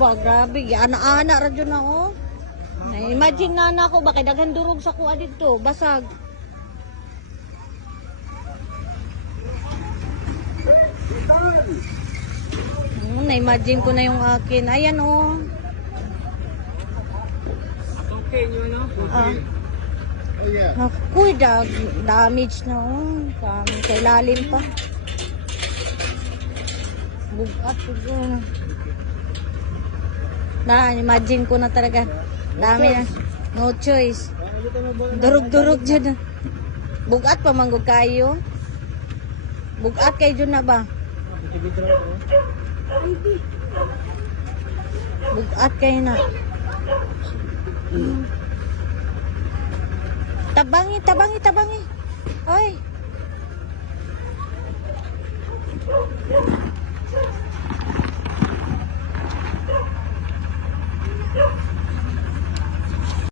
ba? Grabe. Ana-ana radyo na oh. Na-imagine na ako ba kay daghan durog sa kuha dito. Basag. Na-imagine ko na yung akin. Ayan oh. Okay, nyo no? Ako'y damage na oh. Sa ilalim pa. Bugat po. Na-imagine ko na talaga. Dami na. No choice. Durog-durog dyan. Bugat pa manggog kayo. Bugat kayo dyan na ba? Bugat kayo na. Tabangi, tabangi, tabangi. Ay.